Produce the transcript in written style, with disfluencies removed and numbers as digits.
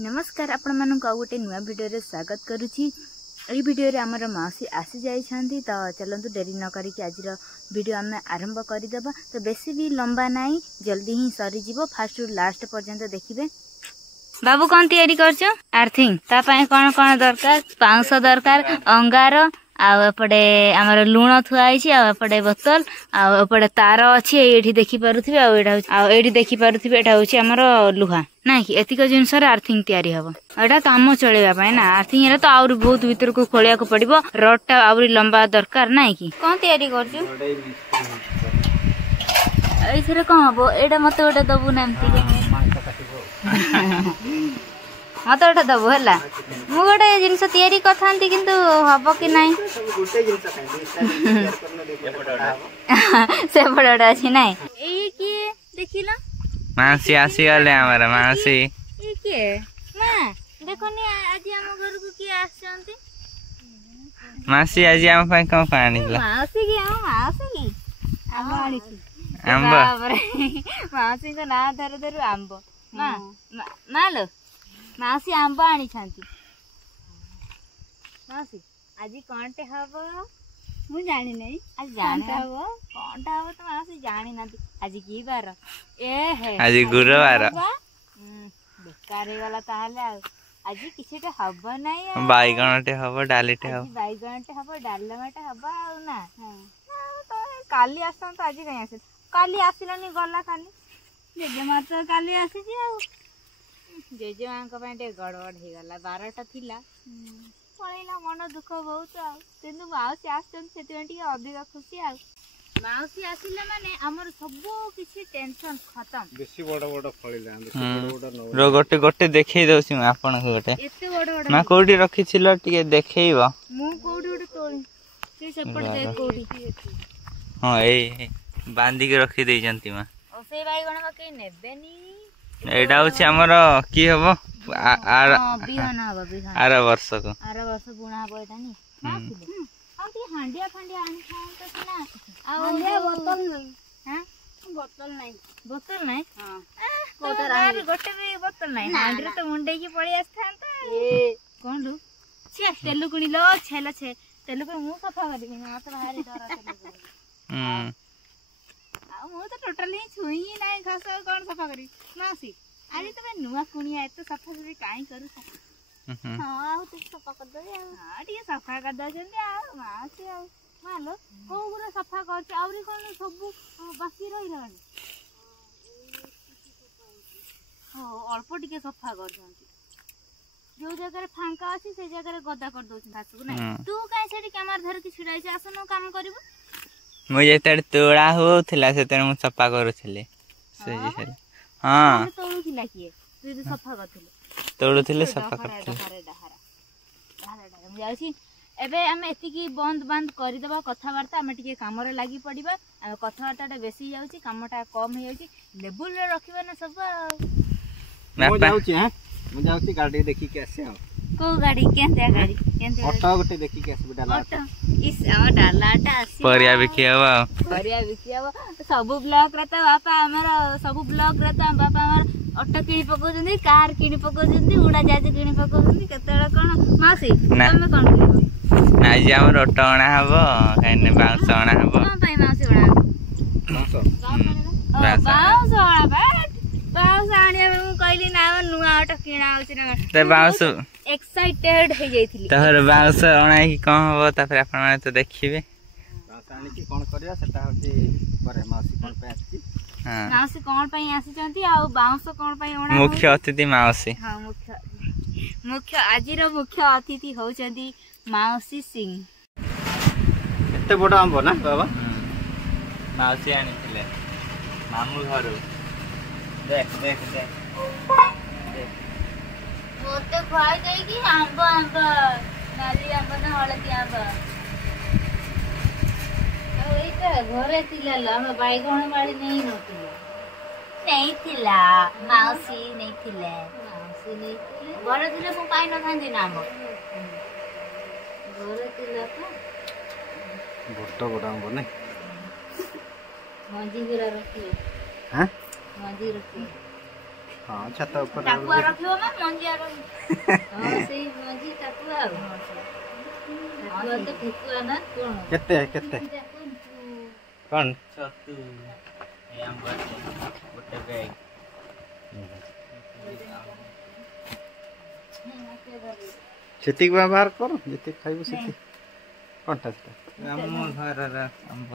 नमस्कार आपण मानक आ गोटे नुआ वीडियो रे स्वागत करुछि। एई वीडियो रे हमर मासी आसी जाई छांती त चलंतु देरी न करी के आजिर वीडियो हमें आरंभ करि देबा। तो बेसी भी लंबा नाही, जल्दी ही सरी जीवो, फास्ट टू लास्ट पर्यंत देखिबे। बाबू कोन तयारी करछो? अर्थिंग ता पय कोन कोन दरकार? 500 दरकार, अंगार आपटे आमर लुण थुआई आपटे बोतल आपटे तार अच्छी ये देखी पारुथिबे एठी देखी पारुथिबे एटा होची हमर लुहा ना कि एतिक जिनस आर्थिंग तयारी हबो। एटा काम चलेबा पय ना, आर्थिंग रे तो आउर बहुत भीतर को खोलिया को पड़िबो। रडटा आउरी लंबा दरकार नाही कि कोन तयारी करछु एथरे कोन हबो? एटा मते ओटा दबु नामती मत गोटे दबु है मु गोटे जिनस तैयारी करथांती किंतु हबो कि नाही से बड़ाटा अछि नाही। ए की देखिला मासी आसी गले हमर मासी ए के मां देखोनी आज हम घर को की आछंती मासी आज हम पय कोन पानी ला मासी की आंबो आनी छी आंबो मासी को ना धर धर आंबो मां मालो मासी आंबा आनी छांती। मासी आज कोनटे हबो मु जानि नै आज जानता हबो कोनटा हबो तो मासी जानि नाती। आज की बार ए हे आज गुरुवार बेकार हे गला ताहले आज किछटा हबो नै बाईगणटे हबो डालीटे हबो बाईगणटे हबो डालमाटे हबो आ ना तो काली आसन तो आज कहीं आसे काली आसिलानी गला काली जेजे मां तो काली आसी जी आ जेजे मां को पे गड़बड़ हे गला 12टा थिला पळैला मन दुख बहुत आ तेनु माउसी आछन सेति अधिक खुशी आ माउसी आसिले माने हमर सब किछि टेंशन खत्म। बेसी बड़ बड़ फळैला रो गोटे गोटे देखै दउछि म आपन गोटे एते बड़ बड़ मा कोडी रखि छिलो टिके देखैबो मु कोडी उडे तोळी से सेपट दे कोडी हां ए बांधी के रखि देई जंती मा ओ से बाईगण मा के नेबेनी एटा होछि हमर की हबो आर बिहान हबो बिहान आर वर्ष को बुणा हबो एटा नी आ ती हांडिया फांडिया आनी खाऊ तो सिना आ हांडिया बोतल नहीं हैं बोतल नहीं हां कोटा रे गोटे भी बोतल नहीं हांडी रे तो मुंडे की पड़ी आस्थांता ए कोन लु छे तेलु कुणी लो छेलो छे तेलु को मु सफा कर दी ना तो भारी डर तेलु मु तो टोटली छुई ही नाही घास कोन सफा करी मासी आज तो नुआ कुणिया एत सफा सफी काई करू हां तू सफा कर दे हां ठीक सफा कर दे जंदी आ मासी आ मालो को गुरा सफा कर छ आउरी कोन सब बाकी रहि रहनी हो अल्प टिके सफा कर जंती जो जगह फांका अछि से जगह गदा कर दो घास को नहीं तू काई सेठी कैमरा धर के छिड़ाई छ आसनो काम करबो मु जेते तोड़ा होथिला सेते मु सफा करूथिले से जे हां तोड़ुथिला किए तू सफा करथिले तोड़ुथिले सफा करथिले हम जाउछी एबे हम एति की बंद बंद करि देबा कथा वार्ता हम टिके काम रे लागि पड़िबा कथा वार्ताटा बेसी जाउची कामटा कम हे जाउची लेवल रे रखिबा ना सब मु जाउची हैं मु जाउची गाड़ी देखि के आसे आ को गाड़ी केनते ऑटो गोटे देखि के आसे डाला ऑटो इस डालाटा आसी परिया बिकियावा सब ब्लॉक रे त बापा हमर सब ब्लॉक रे त बापा हमर ऑटो किनी पकोजंदी कार किनी पकोजंदी उडा जहाज किनी पकोजंदी केतेला कोन मासी तमे कोन किनो ना जी हमर ऑटो अणा हबो काइने बाउंस अणा हबो कोन पई मासी उडा बाउंस बाउंस आनिया मु कहली ना नुआ ऑटो किना होछि ना ते बाउंस एक्साइटेड हे जाइथिली तहर बाउंस अणा की कोन हबो त फिर अपन माने तो देखिबे बाउंस आनी की कोन करिया सेटा होछि परे मासी कोन पे आछि हां मासी कोन पई आसी चंती आ बाउंस कोन पई अणा मुख्य अतिथि माउसी हां मुख्य आजिर मुख्य अतिथि होचंती माउसी सिंह एते बडा आंबो ना बाबा माउसी आनी थिले मामू घर देख देख देख मोते खाई देई की आंबा नाली आंबा ना हळदी आंबा एटा घरे थिला ला हम बाईगण मारी नहीं थिला माउसी नहीं थिले घरे थिले को पाई न थांदी ना हम घरे थिला तो बडा आंबो नै मंजी गिरा रखियो हां मंजी रखियो हाँ छत ऊपर टाकुआ रखियो ना मंजी आरो हां सेही मंजी टाकुआ आरो टाकुआ तो ठेकुआ ना कोन केते कौन छतु ए हम गोटे बैग सेतिक व्यवहार कर जते खाइबो सेति कोनटा ଆମ ଘରର ଆମ୍ବ